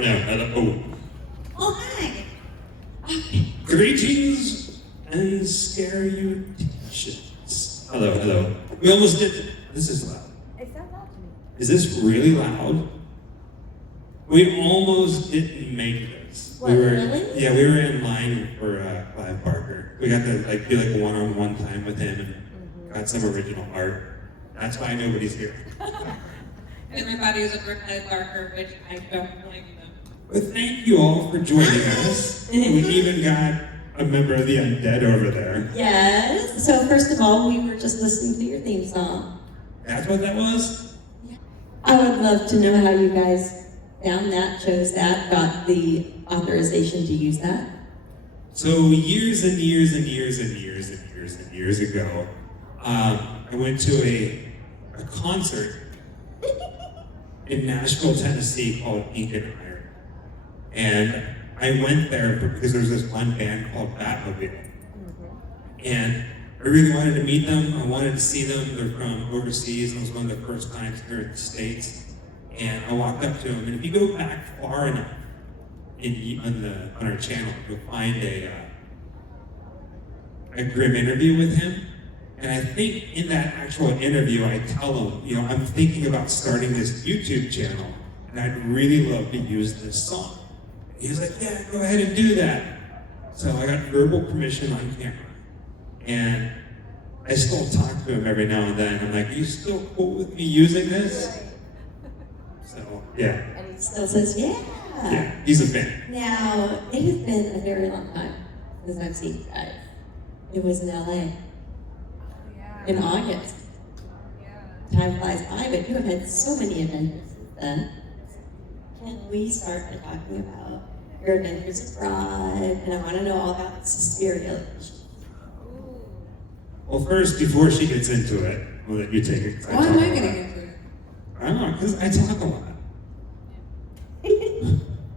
Oh no, hello. Oh, hi. Greetings and salutations. Hello, hello. We almost did it. This is loud. It sounds loud to me. Is this really loud? We almost didn't make this. What, really? Yeah, we were in line for Clive Barker. We got to do like a one-on-one time with him and got some original art. That's why nobody's here. Everybody is a Clive Barker, which I don't blame them. But thank you all for joining us. We even got a member of the Undead over there. Yes. So first of all, we were just listening to your theme song. That's what that was? I would love to know how you guys found that, chose that, got the authorization to use that. So years and years and years and years and years and years ago, I went to a concert in Nashville, Tennessee called Ink and Iron. And I went there because there was this one band called Batmobile. And I really wanted to meet them. I wanted to see them. They're from overseas. It was one of the first times here in the States. And I walked up to them. And if you go back far enough on our channel, you'll find a Grimm interview with him. And I think in that actual interview, I tell him, I'm thinking about starting this YouTube channel, and I'd really love to use this song. And he was like, yeah, go ahead and do that. So I got verbal permission on camera. And I still talk to him every now and then. I'm like, are you still cool with me using this? So, yeah. And he still says, yeah. Yeah, he's a fan. Now, it has been a very long time since I've seen you guys. It was in LA. In August. Time flies by, but you have had so many adventures since then. Can we start by talking about your adventures abroad? And I want to know all about the Suspiria location. Well, first, before she gets into it, I'll let you take it. Why am I getting into it? I don't know, because I talk a lot.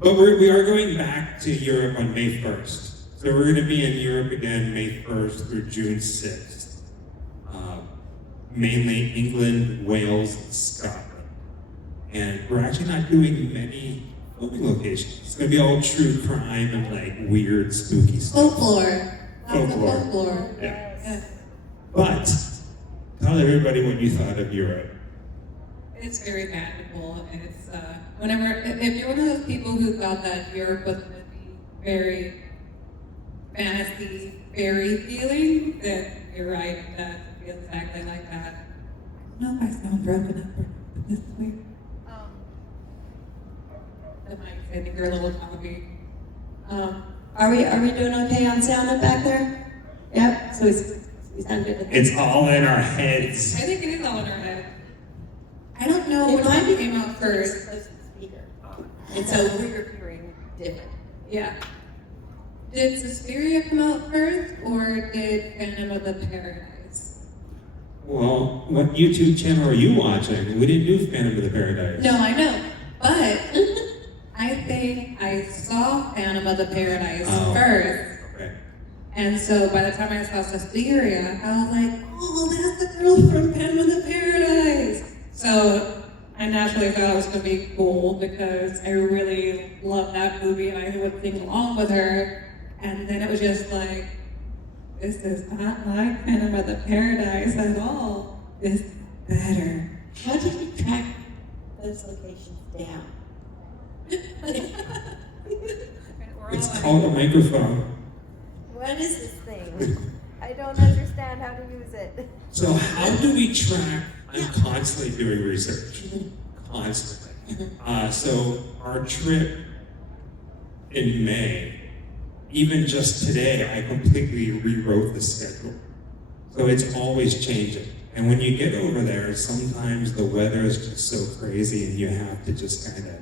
But we are going back to Europe on May 1st. So we're going to be in Europe again May 1st through June 6th. Mainly England, Wales, and Scotland. And we're actually not doing many filming locations. It's going to be all true crime and like weird, spooky stuff. Folklore. Folklore. Yeah. But tell everybody what you thought of Europe. It's very magical. It's if you're one of those people who thought that Europe was going to be very fantasy, fairy feeling, then you're right. That feels exactly like that. I don't know if I sound broken up or this way. The mic, I think you're a little choppy. Are we doing okay on sound up back there? Yep. So we sound good. It's all in our heads. I think it is all in our head. I don't know It which might one be came out first. close to the speaker. And so we're hearing different. Yeah. Did Suspiria come out first, or did Phantom of the Paradise? Well, what YouTube channel are you watching? We didn't do Phantom of the Paradise. No, I know, but I think I saw Phantom of the Paradise first. Okay. And so by the time I saw Suspiria, I was like, oh, that's the girl from Phantom of the Paradise. So I naturally thought it was going to be cool because I really love that movie and I would sing along with her. And then it was just like, this is not like Phantom of the Paradise at all. This is better. How did you track those locations down? It's called a microphone. What is this thing? I don't understand how to use it. So how do we track? I'm constantly doing research. Constantly. So our trip in May, even just today, I completely rewrote the schedule. So it's always changing. And when you get over there, sometimes the weather is just so crazy and you have to just kind of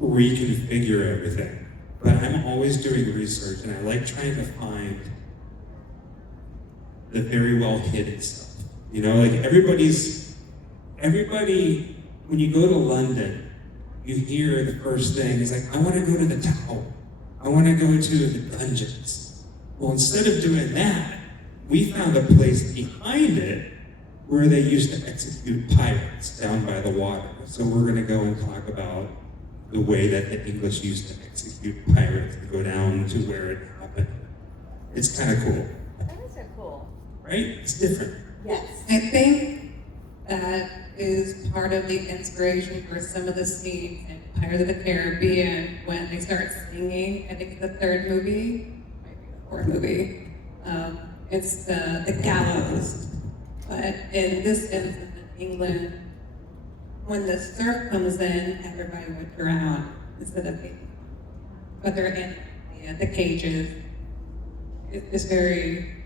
reconfigure everything. But I'm always doing research and I like trying to find the very well hidden stuff. Like everybody, when you go to London, you hear the first thing is like, I want to go to the Tower. I want to go to the dungeons. Well, instead of doing that, we found a place behind it where they used to execute pirates down by the water. So we're going to go and talk about the way that the English used to execute pirates and go down to where it happened. It's kind of cool, That is so cool. right? It's different. Yes. I think that is part of the inspiration for some of the scenes in Pirates of the Caribbean when they start singing. I think it's the third movie, might be the fourth movie. It's the gallows. But in this instance in England, when the surf comes in, everybody would drown instead of me. But they're in the cages. It's very.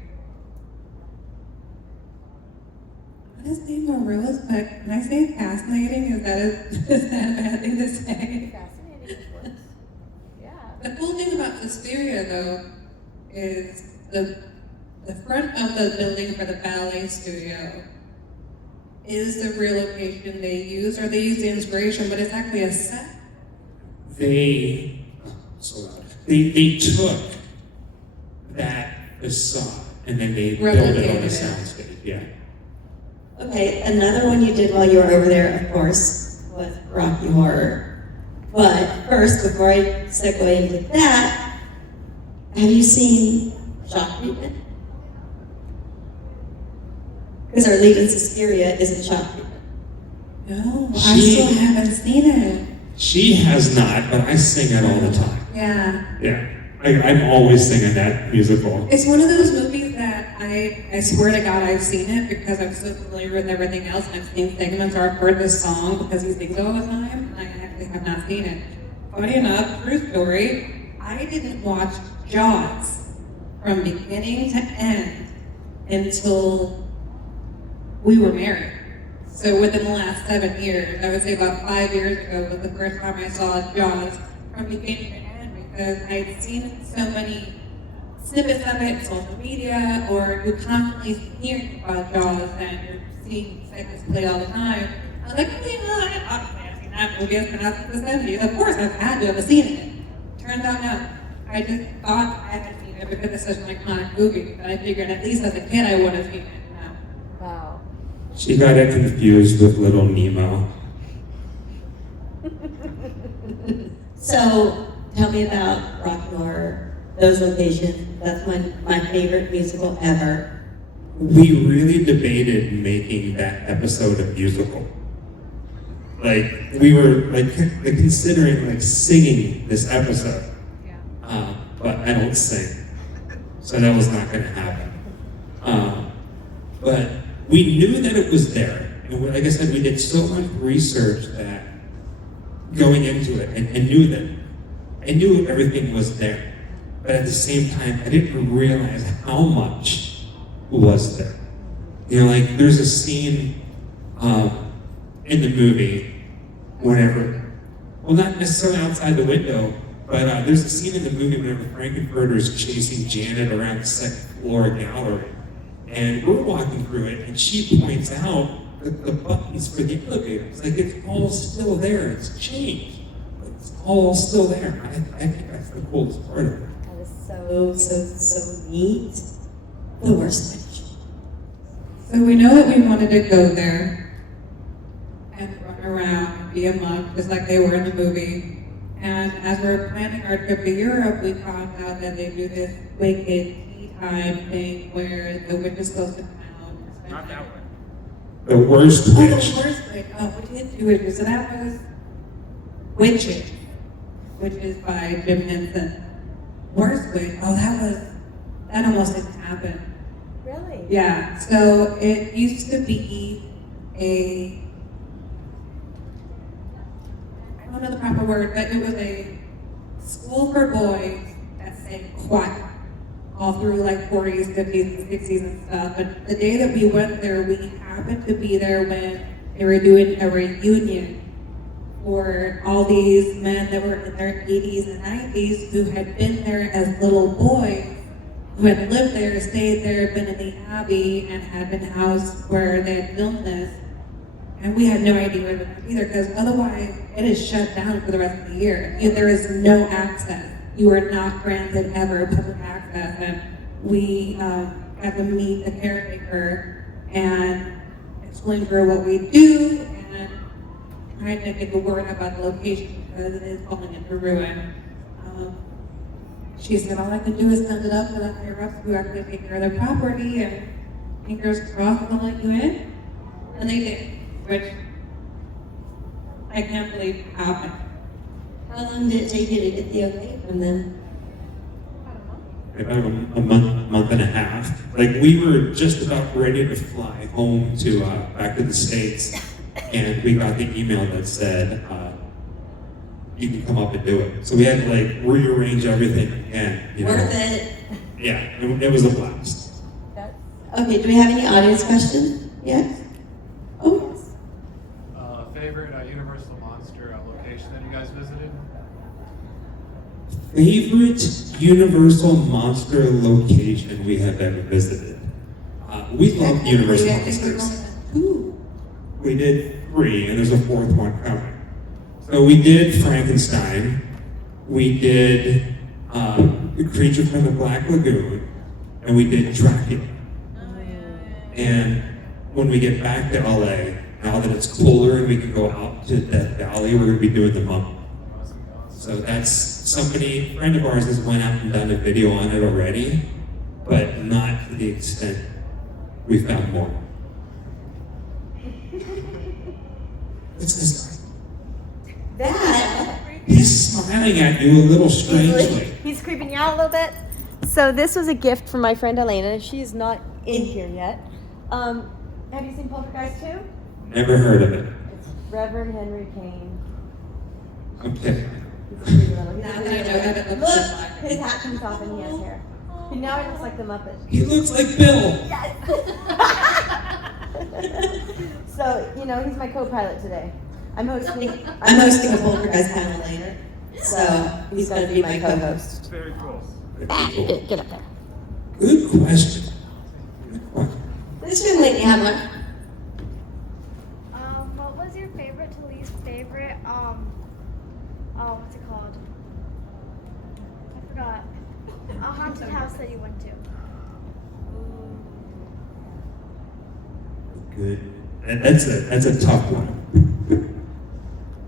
His name are Rose, but can I say fascinating? Is that a bad thing to say? Fascinating words. Yeah. The cool thing about Suspiria, though, is the front of the building for the ballet studio is the real location they use, or they use the inspiration, but it's actually a set. They took that facade and then they built it on the Replicated it. soundstage. Yeah. Okay, another one you did while you were over there, of course, was Rocky Horror. But first, before I segue into that, have you seen Shock Treatment? Because our lead in Suspiria is in Shock Treatment. No, I She- still haven't seen it. She has not, but I sing it all the time. Yeah. Yeah. I'm always singing that musical. It's one of those movies that I swear to God I've seen it because I'm so familiar with everything else and I've seen segments or I've heard this song because he sings it all the time and I actually have not seen it. Funny enough, true story, I didn't watch Jaws from beginning to end until we were married. So within the last 7 years, I would say about 5 years ago was the first time I saw Jaws from beginning to end because I'd seen so many snippets of it, social media, or you're constantly hearing about Jaws and you're seeing segments play all the time. I was like, oh, you know, I've seen that movie. It's been out since the 70s. Of course, I've had to have seen it. Turns out, no. I just thought I had seen it because it's such an iconic movie. But I figured at least as a kid, I would have seen it. No. Wow. She got it confused with Little Nemo. So, tell me about Rocky Horror, those locations. That's my favorite musical ever. We really debated making that episode a musical. Like, we were like considering like singing this episode. But I don't sing. So that was not gonna happen. But we knew that it was there. And like I said, we did so much research that going into it and I knew everything was there. But at the same time, I didn't realize how much was there. You know, like there's a scene in the movie whenever, well, not necessarily outside the window, but there's a scene in the movie whenever Frankenfurter's chasing Janet around the second floor gallery. And we're walking through it, and she points out the buttons for the elevator. It's like it's all still there. It's changed, but it's all still there. I think that's the coolest part of it. That is So neat. The worst witch. So we know that we wanted to go there and run around and be a monk, just like they were in the movie. And as we were planning our trip to Europe, we found out that they do this wicked tea time thing where the witch is supposed to come out. Not that one. The worst Oh, witch. the worst witch. Oh, we did do it. So that was Witches. Witches by Jim Henson. Worst witch. Oh, that almost didn't happen. really. Yeah, so it used to be I don't know the proper word, but it was a school for boys that sang choir all through like 40s, 50s, and 60s and stuff. But the day that we went there, we happened to be there when they were doing a reunion for all these men that were in their 80s and 90s who had been there as little boys, who had lived there, stayed there, been in the Abbey, and had been housed where they had filmed this. And we had no idea where it was either, because otherwise it is shut down for the rest of the year. There is no access. You are not granted ever public access. And we got to meet the caretaker and explain to her what we do and trying to get the word about the location. because it is falling into ruin. She said all I can do is send it up to the higher ups who actually take care of their property, and fingers crossed they'll let you in. And they did, which I can't believe happened. How long did it take you to get the okay from them? About a month and a half. Like, we were just about ready to fly home to back to the States, and we got the email that said, you can come up and do it. So we had to like rearrange everything again. You know? Worth it. Yeah, it was a blast. Okay, do we have any audience questions? Yes? Oh. Favorite Universal Monster location that you guys visited? Favorite Universal Monster location we have ever visited? We love Universal Monsters. We did 3, and there's a 4th one coming. So we did Frankenstein, we did The Creature from the Black Lagoon, and we did Dracula. And when we get back to LA, now that it's cooler and we can go out to Death Valley, we're going to be doing the Mummy. So that's a friend of ours has went out and done a video on it already, but not to the extent we found more. What's this guy? That. He's smiling at you a little strangely. He's creeping you out a little bit. So this was a gift from my friend Elena. She's not in here yet. Have you seen Poltergeist 2? Never heard of it. It's Reverend Henry Kane. Okay. He's a creepy little. Now that I know that it looks Look, just like his hat comes off and he has hair. And now he looks like the Muppet. He looks like Bill. So, he's my co-pilot today. I'm hosting a Poltergeist panel later, so he's going to be my co-host. Very cool. Get up there. Good question. Good question. This young lady had one. What was your favorite to least favorite, what's it called? I forgot. A haunted house that you went to. Good. That's a tough one.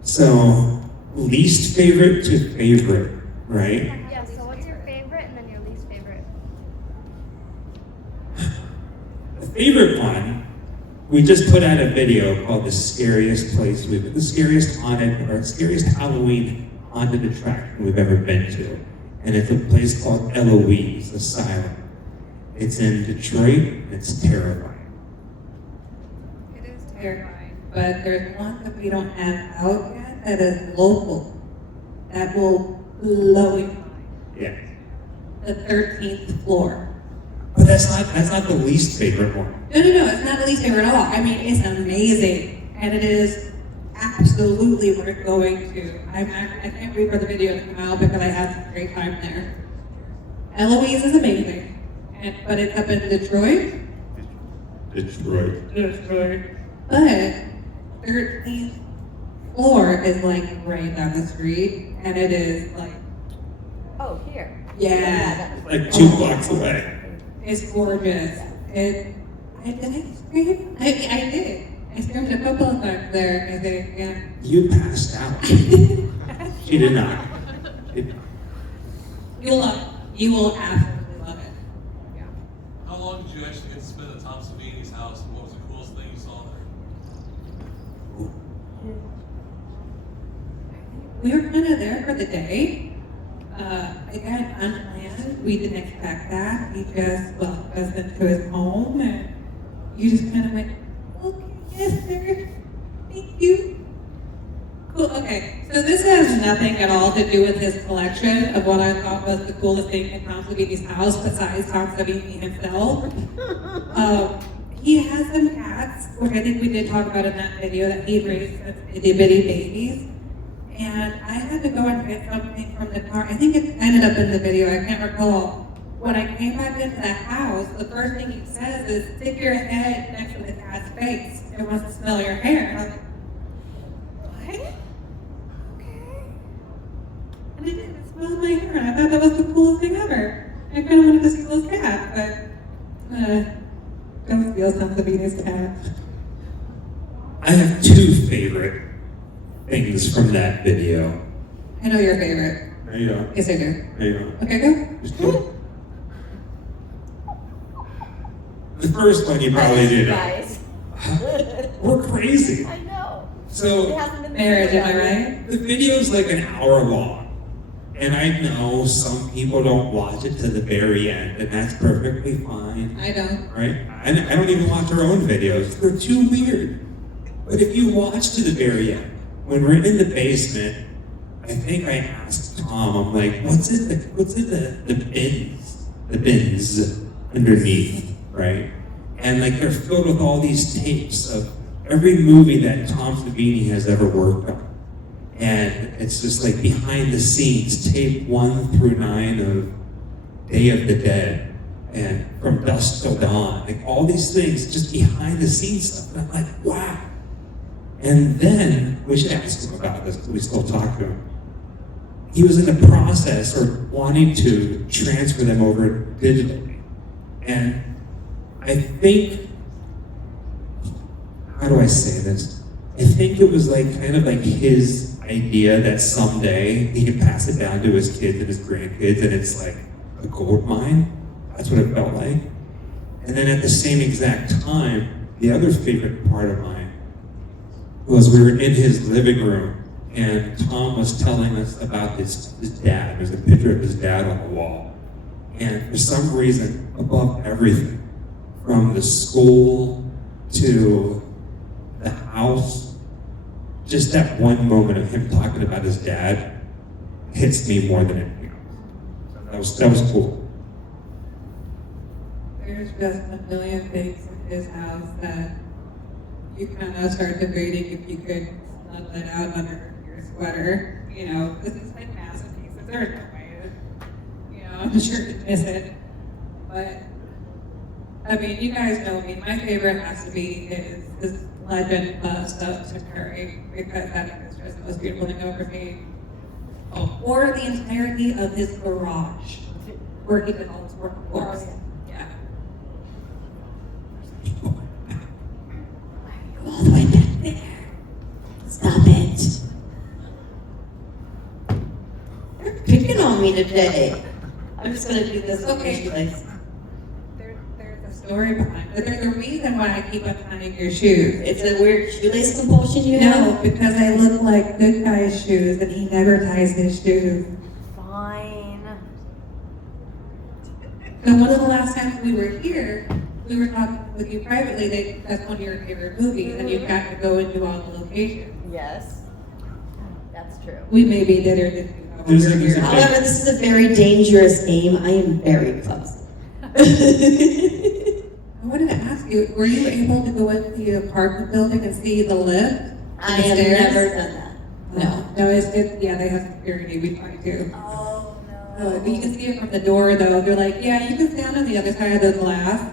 So, least favorite to favorite, right? Yeah, so what's your favorite and then your least favorite? The favorite one, we just put out a video called The Scariest Place the scariest Halloween haunted attraction we've ever been to. And it's a place called Eloise Asylum. It's in Detroit, and it's terrifying. it is terrifying, but there's one that we don't have out yet that is local. That will blow your mind. Yeah. The 13th floor. But that's not the least favorite one. No, it's not the least favorite at all. I mean, it's amazing, and it is absolutely worth going to. I can't wait for the video to come out because I had some great time there. Eloise is amazing, but it's up in Detroit. Detroit. But 13th floor is like right down the street, and it is like, Oh, here. yeah, Like 2 blocks away. it's gorgeous. Did I scream? I did. I screamed a couple of times there, I think, yeah. You passed out. She did not. You'll love it. You will absolutely love it. Yeah. How long did you actually get to spend at Tom Savini's house, and what was the coolest thing you saw there? We were kind of there for the day. Again, unplanned. We didn't expect that. He just welcomed us into his home, and you just kind of went, okay, yes, sir. Thank you. Cool. Okay, so this has nothing at all to do with his collection of what I thought was the coolest thing in Tom Savini's house, besides Tom Savini himself. He has some cats, which I think we did talk about in that video, that he raised as itty bitty babies. And I had to go and get something from the car. I think it ended up in the video, I can't recall. When I came back into the house, the first thing he says is, stick your head next to the cat's face. It wants to smell your hair. And I was like, what? Okay. And it did, it smelled my hair. And I thought that was the coolest thing ever. I kind of wanted to see those cats, but don't steal Tom Savini's cat. I have 2 favorite things from that video. I know your favorite. There you go. Yes, I do. There you go. Okay, go. Just do it. The first one you probably did. Guys. We're crazy. I know. It So hasn't been Marriage, am I right? right? the video's like an hour long. And I know some people don't watch it to the very end, and that's perfectly fine, I don't. right? I don't even watch our own videos. They're too weird. But if you watch to the very end, when we're in the basement, I think I asked Tom, I'm like, what's in the bins underneath, right? And like they're filled with all these tapes of every movie that Tom Savini has ever worked on. And it's just like behind the scenes, tape 1 through 9 of Day of the Dead and From Dusk Till Dawn, like all these things, just behind the scenes stuff. And I'm like, wow. And then, we should ask him about this, because we still talk to him. He was in the process or wanting to transfer them over digitally. And I think, how do I say this? I think it was like kind of like his idea that someday he could pass it down to his kids and his grandkids, and it's like a gold mine. That's what it felt like. And then at the same exact time, the other favorite part of mine was we were in his living room, and Tom was telling us about his dad. There's a picture of his dad on the wall. And for some reason, above everything, from the school to the house, just that one moment of him talking about his dad hits me more than anything else. That was cool. There's just a million things in his house that you kind of start debating if you could snuggle it out under your sweater. You know, this is like massive pieces. There's no way to, I'm sure to miss it. But, I mean, you guys know me. My favorite has to be his legend bust of Tim Curry, because I think it's just the most beautiful thing I've ever seen. Oh, or the entirety of his garage, where he did all his work, of course. Yeah. All the way back there. Stop it. You're picking on me today. I'm just gonna do this Okay. place. There's a story behind it. There's a reason why I keep on tying your shoes. It's a weird shoelace compulsion you No, have? because I look like good guy's shoes, and he never ties his shoes. Fine. So one of the last times we were here, we were talking with you privately. That's one of your favorite movies, and you got to go and do all the locations. Yes. That's true. We maybe did or didn't. know There's we were a- here. However, this is a very dangerous game. I am very clumsy. I wanted to ask you, were you able to go into the apartment building and see the lift? I The have stairs? never done that. No, yeah, they have security. We try to. Oh But you can see it from the door, though. They're like, yeah, you can stand on the other side of the glass.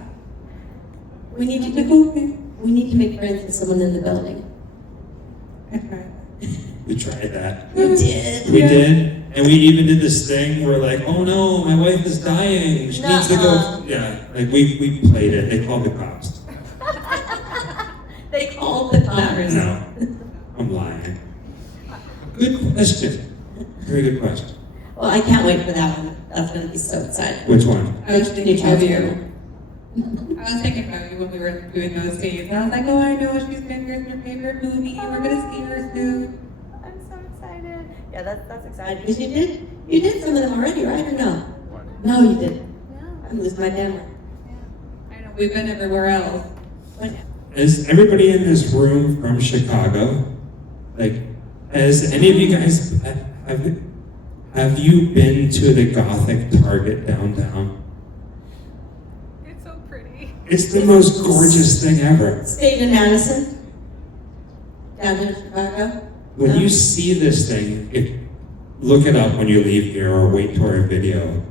We need I'm to like, okay. we need to make friends with someone in the building. I tried. We tried that. We did. We Yeah. did. And we even did this thing where like, oh no, my wife is dying. She needs to Nuh-uh. go. Yeah, like we played it. They called the cops. They called the Not cops. really. No, I'm lying. Good question. Very good question. Well, I can't wait for that one. That's going to be so exciting. Which one? I was thinking New of you. Childhood. I was thinking about you when we were doing those scenes. I was like, oh, I know she's been here in your favorite movie. We're gonna see her soon. I'm so excited. Yeah, that's exciting. Because you did some of them already, right? Or no? No, you didn't. I'm losing my damn mind. I know we've been everywhere else. Is everybody in this room from Chicago? Like, has any of you guys have you been to the Gothic Target downtown? It's so pretty. It's the most gorgeous thing ever. Stayed in Madison, down in Chicago. When you see this thing, look it up when you leave here or wait to our video.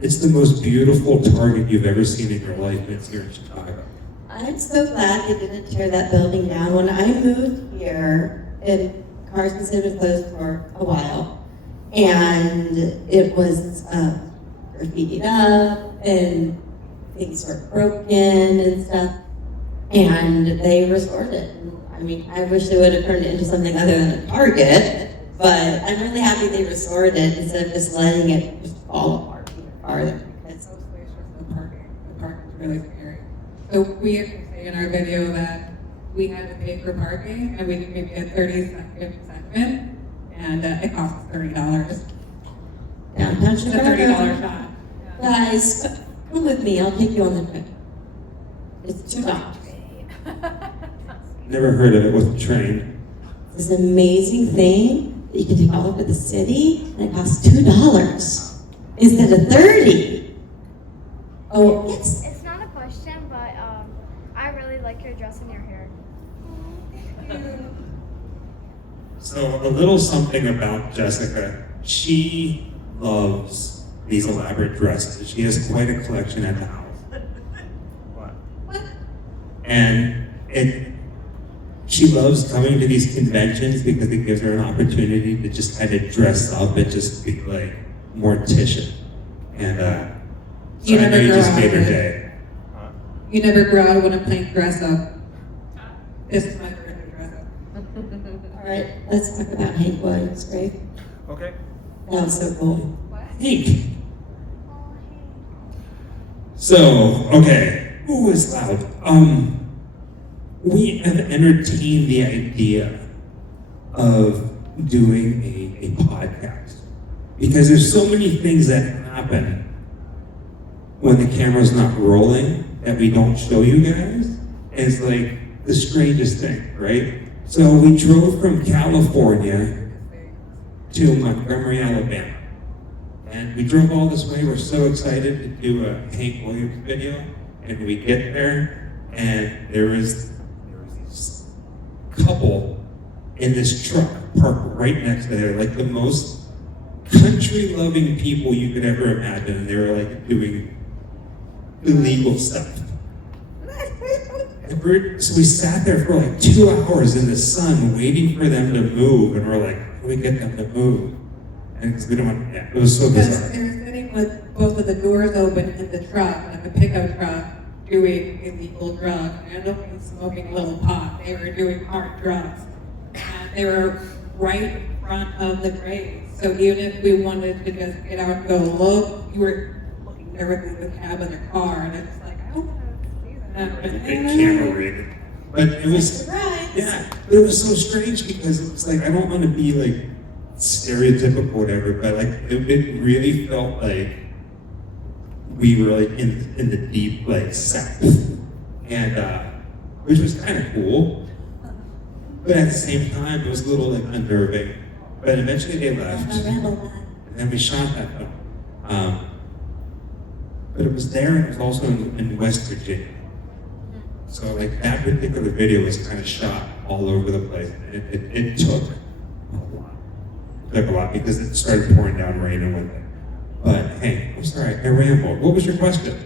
It's the most beautiful Target you've ever seen in your life, and it's here in Chicago. I'm so glad they didn't tear that building down. When I moved here, and Carson's had been closed for a while, and it was graffitied up, and things were broken and stuff, and they restored it. I mean, I wish they would have turned it into something other than a Target, But I'm really happy they restored it instead of just letting it just fall apart even farther. Because Mostly it's just the parking. The parking's really scary. So we actually say in our video that we had to pay for parking and we can maybe get 30-second segment and it costs us $30. downtown It's a Chicago. $30 shot. Guys, come with me. I'll take you on the trip. It's $2. Never heard of it with a train. It's this amazing thing that you can take all over the city, and it costs $2 instead of $30. Oh, it's It's not a question, but I really like your dress and your hair. So a little something about Jessica. She loves these elaborate dresses. She has quite a collection at the house. What? And she loves coming to these conventions because it gives her an opportunity to just kind of dress up and just be like Morticia. And so You I know never you grow just out made of her it. day. You never grow out of when I'm playing dress up. This is my favorite dress up. all right. Let's talk about Hank Williams' grave. Okay. That was so cool. Hank. So, okay. Ooh, it's loud. We have entertained the idea of doing a podcast because there's so many things that happen when the camera's not rolling that we don't show you guys. And it's like the strangest thing, right? So we drove from California to Montgomery, Alabama. And we drove all this way. We're so excited to do a Hank Williams video. And we get there, and there was this couple in this truck parked right next to there, like the most country-loving people you could ever imagine. And they were like doing illegal stuff. So we sat there for like 2 hours in the sun waiting for them to move, and we're like, how do we get them to move? And because we don't want, yeah, it was so Because bizarre. they were sitting with both of the doors open in the truck, like a pickup truck, doing illegal drugs. And I don't mean smoking a little pot. They were doing hard drugs. And they were right in front of the grave. So even if we wanted to just get out and go look, you were looking directly at the cab of their car. And it's like, I don't want to see that. Big camera rig. But it was, Surprise! yeah, but it was so strange because it was like, I don't want to be like stereotypical whatever, but like it really felt like we were like in the deep like south, and which was kind of cool, but at the same time it was a little like unnerving. But eventually they left, and then we shot that film. But it was there, and it was also in West Virginia. So like that particular video was kind of shot all over the place. And it took a lot. It took a lot because it started pouring down rain and whatnot. But hey, I'm sorry, I rambled. What was your question?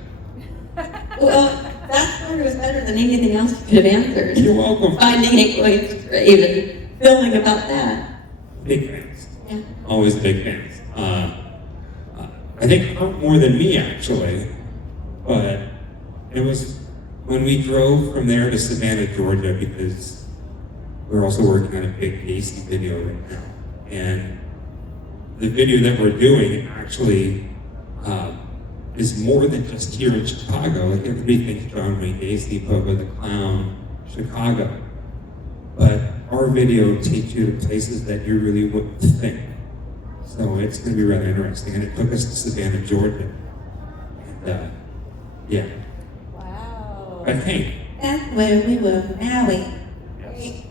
Well, that story was better than anything else you could have answered. You're welcome. Finding Hank Williams' grave and filming about that. Big fans. Yeah. Always big fans. I think not more than me actually, but it was when we drove from there to Savannah, Georgia, because we're also working on a big Gacy video right now. And the video that we're doing actually is more than just here in Chicago. Like everybody thinks John Wayne Gacy, Pogo the Clown, Chicago. But our video takes you to places that you really wouldn't think. So it's going to be really interesting. And it took us to Savannah, Georgia. And yeah. Wow. But hey, That's where we were, Maui. yes.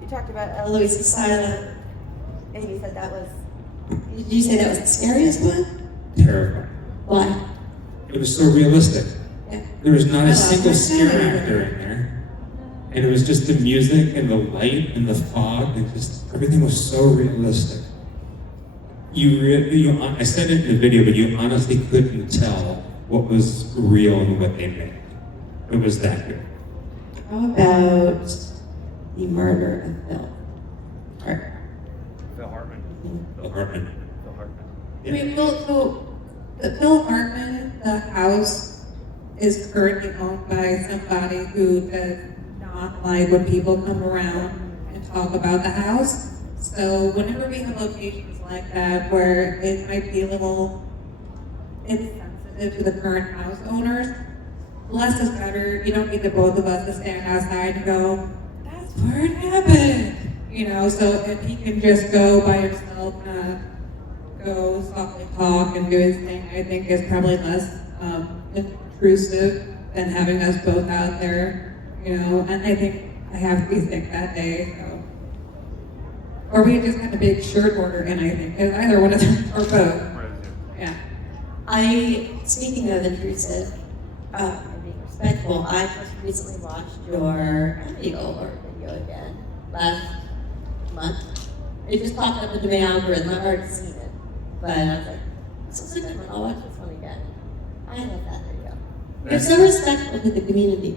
You talked about Eloise Asylum, and you said that was. Did you say that was the scariest one? Terrifying. Why? It was so realistic. Yeah. There was not I a love single that. scare actor in there. And it was just the music and the light and the fog and just everything was so realistic. I said it in the video, but you honestly couldn't tell what was real and what they made. It was that good. How about the murder of Bill? Phil Hartman. Bill Hartman. Phil Hartman. I mean, the Phil Hartman, the house is currently owned by somebody who does not like when people come around and talk about the house. So whenever we have locations like that where it might be a little insensitive to the current house owners, less is better. You don't need the both of us to stand outside and go, that's where it happened. So if he can just go by himself, go softly talk and do his thing, I think is probably less intrusive than having us both out there, and I think I have to be sick that day, so. Or we just had a big shirt order in, I think, it's either one of them or both, yeah. Speaking of intrusive, and being respectful, I just recently watched your illegal horror video again last month. It just popped up into my algorithm. I've already seen it, but I was like, this is a good one. I'll watch this one again. I love that video. You're so respectful to the community.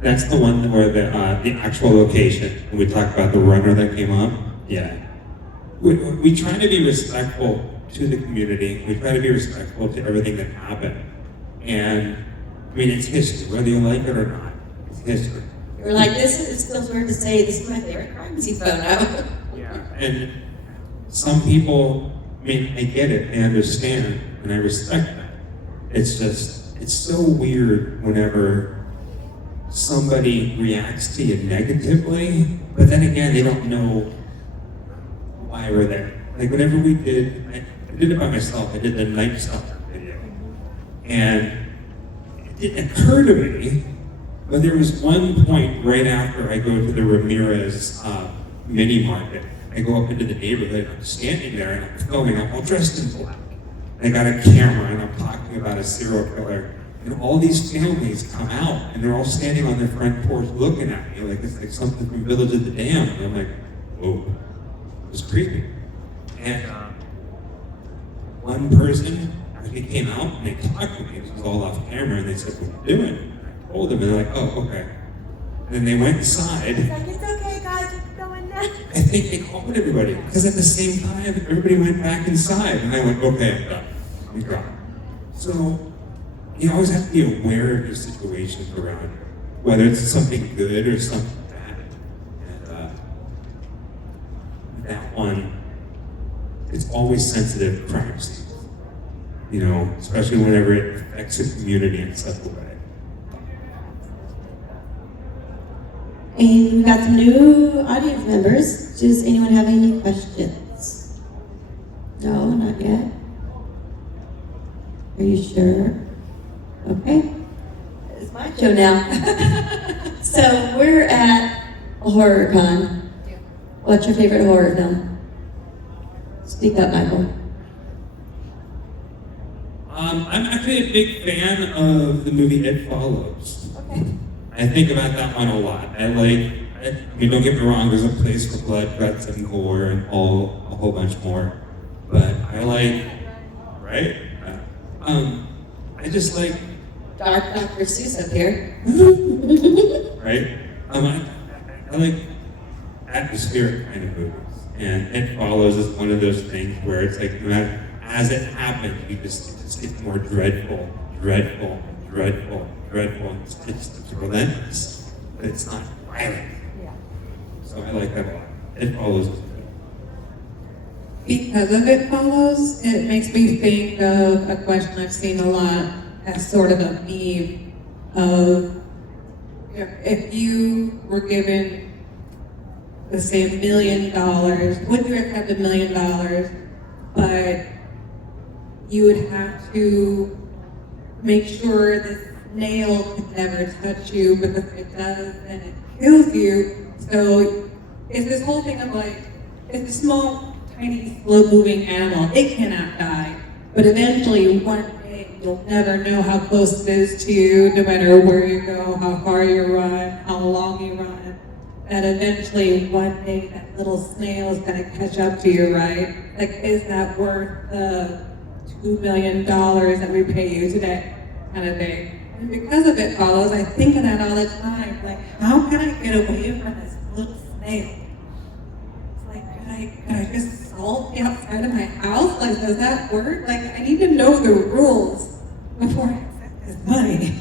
That's the one where the actual location, and we talked about the runner that came up. Yeah. We try to be respectful to the community. We try to be respectful to everything that happened. And, I mean, it's history, whether you like it or not. It's history. You're like, it feels weird to say, this is my favorite crime scene photo. Yeah. And some people, I mean, I get it, I understand, and I respect that. It's just, it's so weird whenever somebody reacts to you negatively, but then again, they don't know why we're there. Like whenever we did, I did it by myself, I did the Night Stalker video. And it didn't occur to me, but there was one point right after I go to the Ramirez mini market. I go up into the neighborhood, I'm standing there and I'm filming, I'm all dressed in black. I got a camera and I'm talking about a serial killer. And all these families come out and they're all standing on their front porch looking at me like it's like something from Village of the Damned. And I'm like, whoa, it was creepy. And one person actually came out and they talked to me. This was all off camera and they said, what are you doing? And I told them and they're like, oh, okay. And then they went inside. It's like, it's okay, guys, keep going now. I think they called everybody because at the same time, everybody went back inside. And I went, okay, I'm done. I'm gone. So, you always have to be aware of your situations around you, whether it's something good or something bad. And that one, it's always sensitive crime scenes, especially whenever it affects a community in such a way. And we've got some new audience members. Does anyone have any questions? No, not yet. Are you sure? Okay. It's my show now. So we're at a horror con. What's your favorite horror film? Speak up, Michael. I'm actually a big fan of the movie It Follows. Okay. I think about that one a lot. I mean, don't get me wrong, there's a place for blood, guts, and gore, and a whole bunch more. But I like, right? I just like Dark Dr. Seuss up here. right? I like atmospheric kind of movies. And It Follows is one of those things where it's like, no matter, as it happens, it just gets more dreadful. It's relentless, but it's not violent. Yeah. So I like that a lot. It Follows is good. Because of It Follows, it makes me think of a question I've seen a lot as sort of a meme of if you were given, let's say, $1 million, would you accept $1 million, but you would have to make sure this nail could never touch you, because if it does, then it kills you. So it's this whole thing of like, it's a small, tiny, slow-moving animal. It cannot die, but eventually, one day, you'll never know how close it is to you, no matter where you go, how far you run, how long you run. That eventually, one day, that little snail is going to catch up to you, right? Like, is that worth the $2 million that we pay you today, kind of thing? And because of It Follows, I think of that all the time. Like, how can I get away from this little snail? It's like, could I just salt the outside of my house? Like, does that work? Like, I need to know the rules before I accept this money.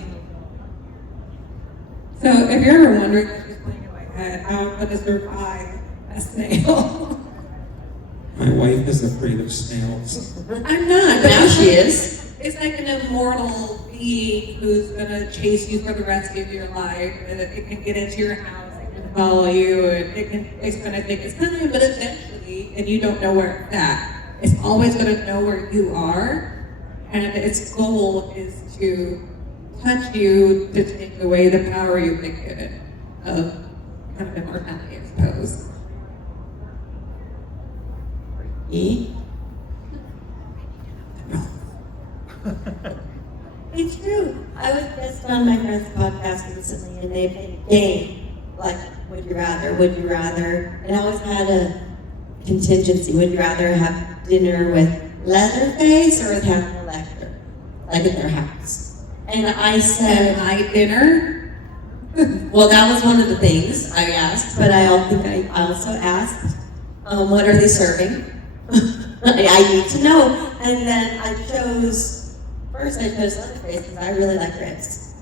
So if you're ever wondering, like, just playing in my head, how I'm going to survive a snail. My wife is afraid of snails. I'm not, but Now she is. It's like an immortal being who's gonna chase you for the rest of your life. And it can get into your house, it can follow you, and it's gonna take its time, but eventually, and you don't know where it's at, it's always gonna know where you are, and its goal is to touch you to take away the power you've been given of kind of immortality, I suppose. E? It's true. I was just on my friend's podcast recently, and they played a game like would you rather, and I always had a contingency. Would you rather have dinner with Leatherface or with Hannibal Lecter, like at their house? And I said, Night dinner? well, that was one of the things I asked, but I also asked, what are they serving? I need to know. And then I chose Leatherface because I really like ribs.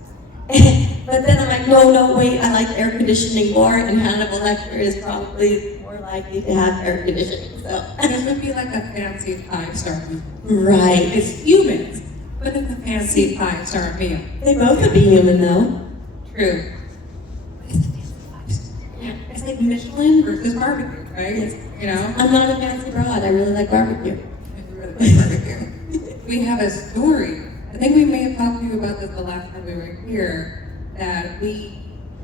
But then I'm like, no, wait, I like air conditioning more, and Hannibal Lecter is probably more likely to have air conditioning. So It would be like a fancy 5-star meal. right. It's humans, but it's a fancy 5-star meal. They both would be human though. True. It's a fancy 5-star. Yeah. It's like Michelin versus barbecue, right? You know? I'm not a fancy broad. I really like barbecue. We have a story. I think we may have talked to you about this the last time we were here, that we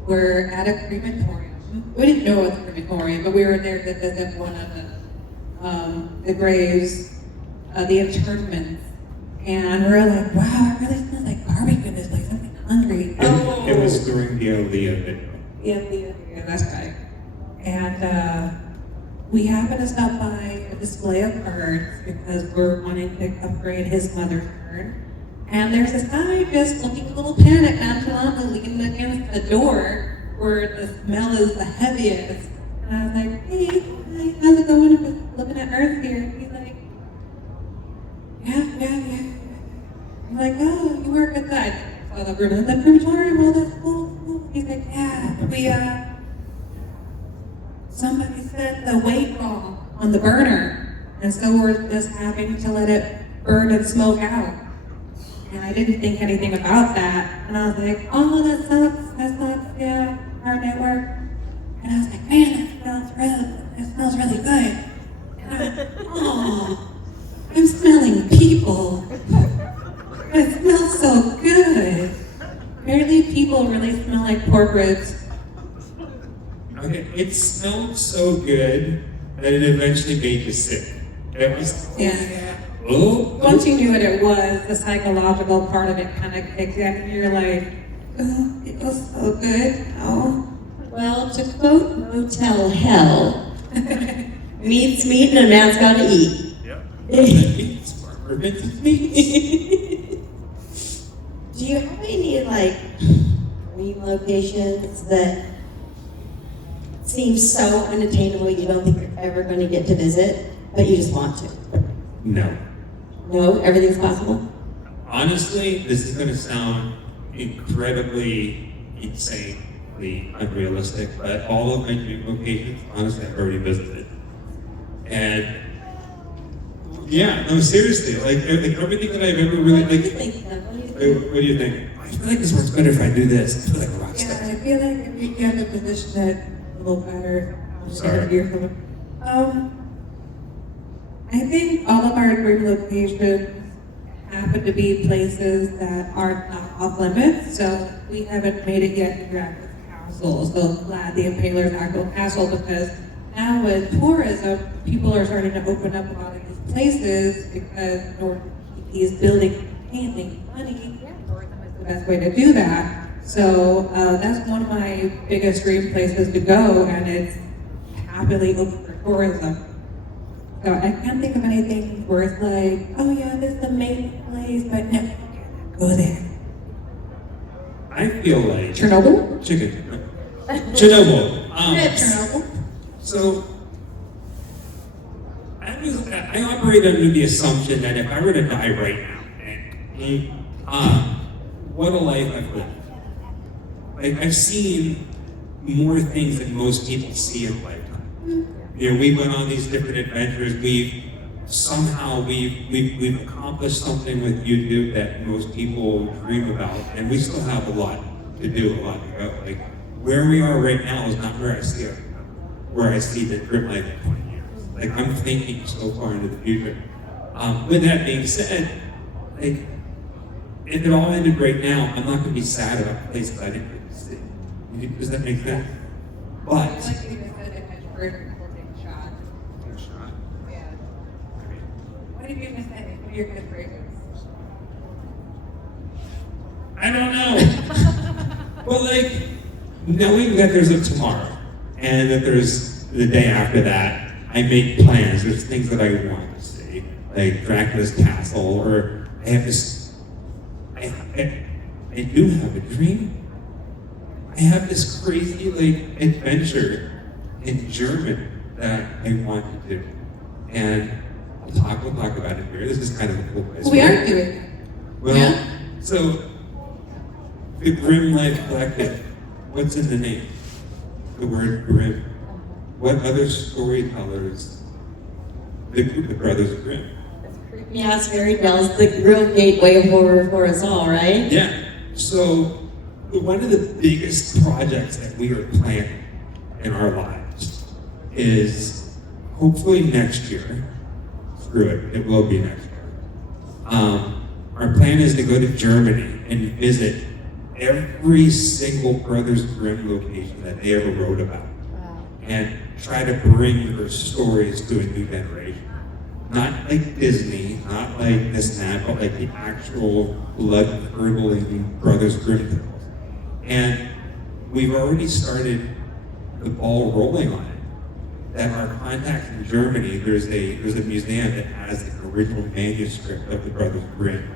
were at a crematorium. We didn't know it was a crematorium, but we were there to visit one of the graves, the interments. And we were like, wow, it really smells like barbecue in this place. I'm getting hungry. It was during the Aaliyah video. Yeah, that's right. And we happened to stop by a display of cards because we're wanting to upgrade his mother's urn. And there's this guy just looking a little panicked, nonchalantly leaning against the door where the smell is the heaviest. And I was like, hey, hi, how's it going? I'm just looking at Earth here. And he's like, yeah. I'm like, oh, you work at that. So the crematorium, oh, that's cool. He's like, yeah, somebody set the weight wrong on the burner, and so we're just having to let it burn and smoke out. And I didn't think anything about that, and I was like, oh, that sucks, yeah, hard network. And I was like, man, that smells really good. And I went, oh, I'm smelling people. It smells so good. Apparently people really smell like pork ribs. Okay, it smelled so good that it eventually made you sick. It was, Yeah. oh, Once you knew what it was, the psychological part of it kind of kicked in, and you're like, oh, it was so good. Oh. Well, to quote Motel Hell, meat's meat and a man's got to eat. It's Barbara Vincent's meat. Do you have any dream locations that seem so unattainable you don't think you're ever going to get to visit, but you just want to? No. No, everything's possible? Honestly, this is going to sound incredibly insanely unrealistic, but all of my dream locations, honestly, I've already visited. And yeah, no, seriously, like everything that I've ever really What do you like. think, Doug? What do you think? What do you think? I feel like this works better if I do this. I feel like a rock Yeah, star. I feel like if you get the position that a little better. Sorry. I think all of our dream locations happen to be places that are not off limits. So we haven't made it yet to Dracula's Castle. So glad the Impaler's actual castle, because now with tourism, people are starting to open up a lot of these places because in order to keep these buildings and making money, tourism is the best way to do that. So that's one of my biggest dream places to go, and it's happily open for tourism. So I can't think of anything where it's like, oh yeah, this is the main place, but no, go there. I feel like Chernobyl? chicken. Chernobyl. Chernobyl? So I operate under the assumption that if I were to die right now, and what a life I've lived. Like I've seen more things than most people see in a lifetime. You know, we went on these different adventures. We've accomplished something with YouTube that most people dream about, and we still have a lot to do, a lot to go. Like where we are right now is not where I see the Grimm Life in 20 years. Like I'm thinking so far into the future. With that being said, like if it all ended right now, I'm not going to be sad about places I didn't get to see. Does that make sense? But Like you just said, it had first before taking a shot. Yeah. What did you just say? What are your good phrases? I don't know. Well, like knowing that there's a tomorrow and that there's the day after that, I make plans. There's things that I want to see, like Dracula's castle, or I have this. I do have a dream. I have this crazy like adventure in German that I want to do, and we'll talk about it here. This is kind of a cool place. We are doing it. Well, Yeah. so the Grimm Life Collective. What's in the name? The word Grimm. What other storytellers? The group of Brothers Grimm. Creepy ass fairy tales, the real gateway of horror for us all, right? Yeah. So one of the biggest projects that we are planning in our lives is hopefully next year. Screw it, it will be next year. Our plan is to go to Germany and visit every single Brothers Grimm location that they ever wrote about, and try to bring their stories to a new generation. Not like Disney, not like this and that, but like the actual blood-curdling Brothers Grimm tales. And we've already started the ball rolling on it. That our contacts in Germany, there's a museum that has the original manuscript of the Brothers Grimm,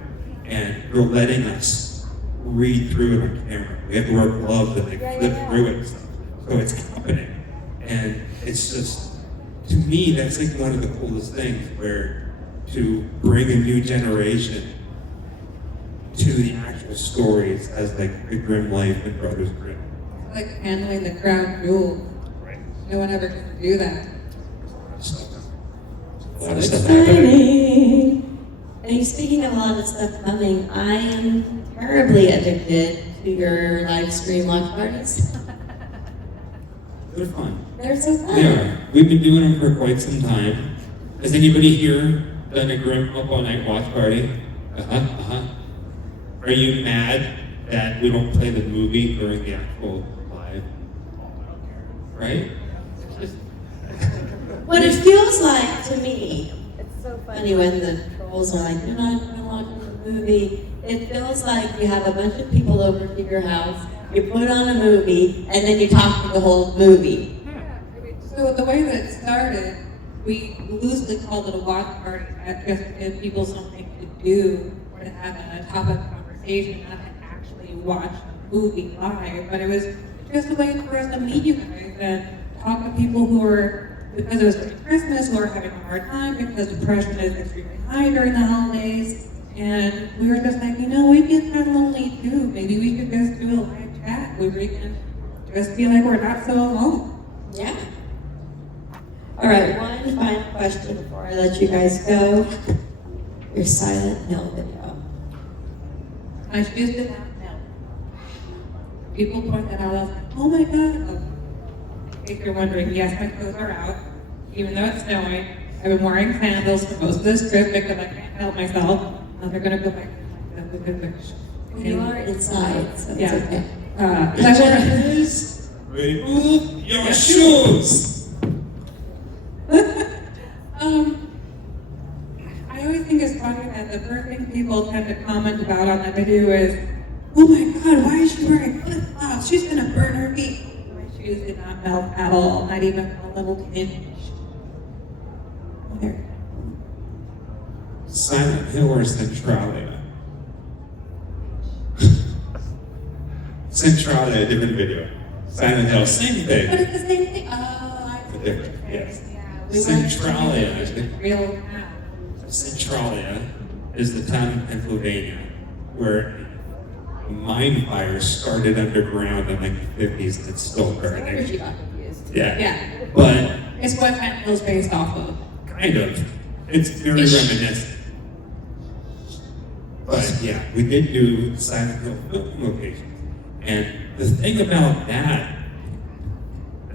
and they're letting us read through it on camera. We have to wear gloves and like flip through it and stuff. So it's happening. And it's just, to me, that's like one of the coolest things, where to bring a new generation to the actual stories as like the Grimm Life and Brothers Grimm. It's like handling the crown jewel. Right. No one ever gets to do that. A lot of stuff happening. Exciting! And speaking of a lot of stuff coming, I am terribly addicted to your live stream watch parties. They're fun. They're so fun. They are. We've been doing them for quite some time. Has anybody here done a Grimm Up All Night watch party? Are you mad that we don't play the movie during the actual live? Right? What it feels like to me, It's so funny when the trolls are like, you're not going to watch the movie. It feels like you have a bunch of people over to your house, you put on a movie, and then you talk to the whole movie. So the way that it started, we loosely called it a watch party, just to give people something to do or to have a topic of conversation, not to actually watch a movie live. But it was just a way for us to meet you guys and talk to people who are, because it was Christmas, who are having a hard time because depression is extremely high during the holidays. And we were just like, we get kind of lonely too. Maybe we could just do a live chat where we can just feel like we're not so alone. Yeah. All right, one final question before I let you guys go. Your Silent Hill video. My shoes did not melt. People point that out, I was like, oh my god. Oh. In case you're wondering, yes, my clothes are out. Even though it's snowing, I've been wearing sandals for most of this trip because I can't help myself. Now they're gonna go back to You are inside, so it's okay. Remove your shoes! I always think it's funny that the first thing people tend to comment about on that video is, oh my god, why is she wearing flip-flops? She's gonna burn her feet. My shoes did not melt at all, not even a little tinge. There. Silent Hill or Centralia? Centralia, different video. Silent Hill, same But thing. it's the same thing. Oh, I see. Different, yes. We Centralia. went to real town. Centralia is the town in Pennsylvania where a mine fire started underground in like the 50s and it's still burning. She got confused. Yeah. Yeah. But It's It's what Fenton's based off of. Kind of. It's very reminiscent. But yeah, we did do Silent Hill film locations. And the thing about that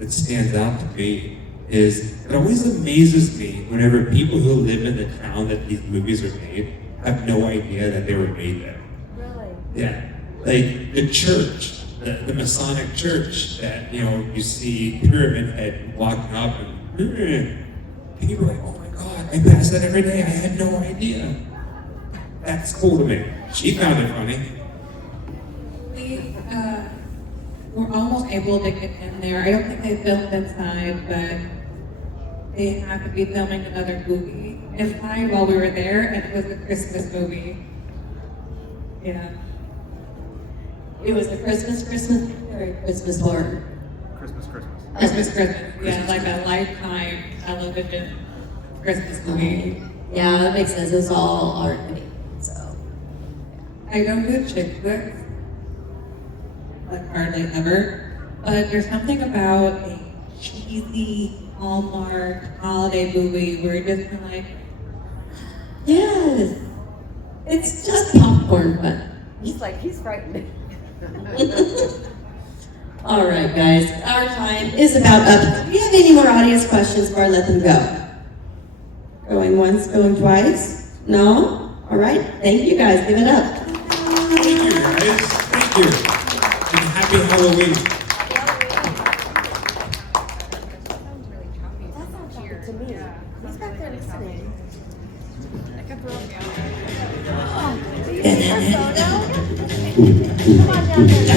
stands out to me is it always amazes me whenever people who live in the town that these movies are made have no idea that they were made there. Really? Yeah. Like the church, the Masonic church that, you see Pyramid Head walking up and people are like, oh my God, I pass that every day. I had no idea. That's cool to me. She found it funny. We were almost able to get in there. I don't think they filmed inside, but they had to be filming another movie inside while we were there, and it was a Christmas movie. Yeah. It was a Christmas or a Christmas horror. Christmas. Yeah, like a Lifetime television Christmas movie. Yeah, that makes sense. It was all art to me. So I don't do chick flicks, like hardly ever, but there's something about a cheesy Hallmark holiday movie where you're just kind of like, yes, it's just popcorn fun. He's like, he's frightened. All right, guys, our time is about up. Do you have any more audience questions before I let them go? Going once, going twice? No? All right, thank you guys. Give it up. Thank you, guys. Thank you. And happy Halloween. That's not talking to me. He's back there listening. That could throw me out. Do you see our photo? Come on down there.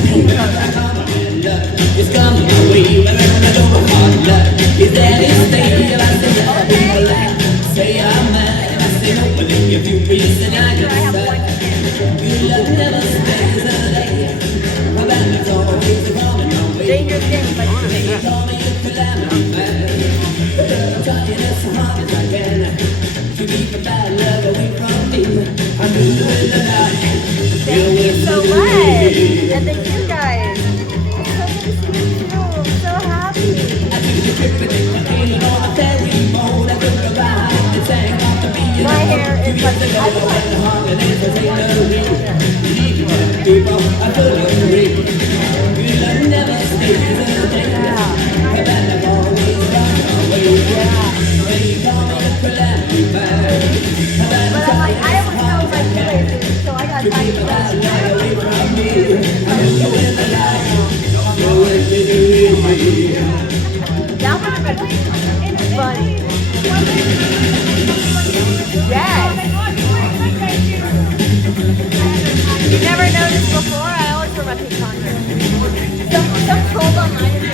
It's coming my way, but I'm not over hard luck. Is that his day? And I say, I'll be black. Say I'm mad, and I say, no, but if you reason I can decide. You love never stays a day. My bad is always coming my way. Dangerous game, but They call me a calamity man. I'm trying as hard as I can to keep the bad love away from me. I'm doing the night. thank you so much. And thank you guys. It's so good to see you too. I'm so happy. My hair is like but I'm like, I always know my feelings, so I got time to that would have been funny. Yes. You never noticed before? I always wear my pink converse. Some trolls online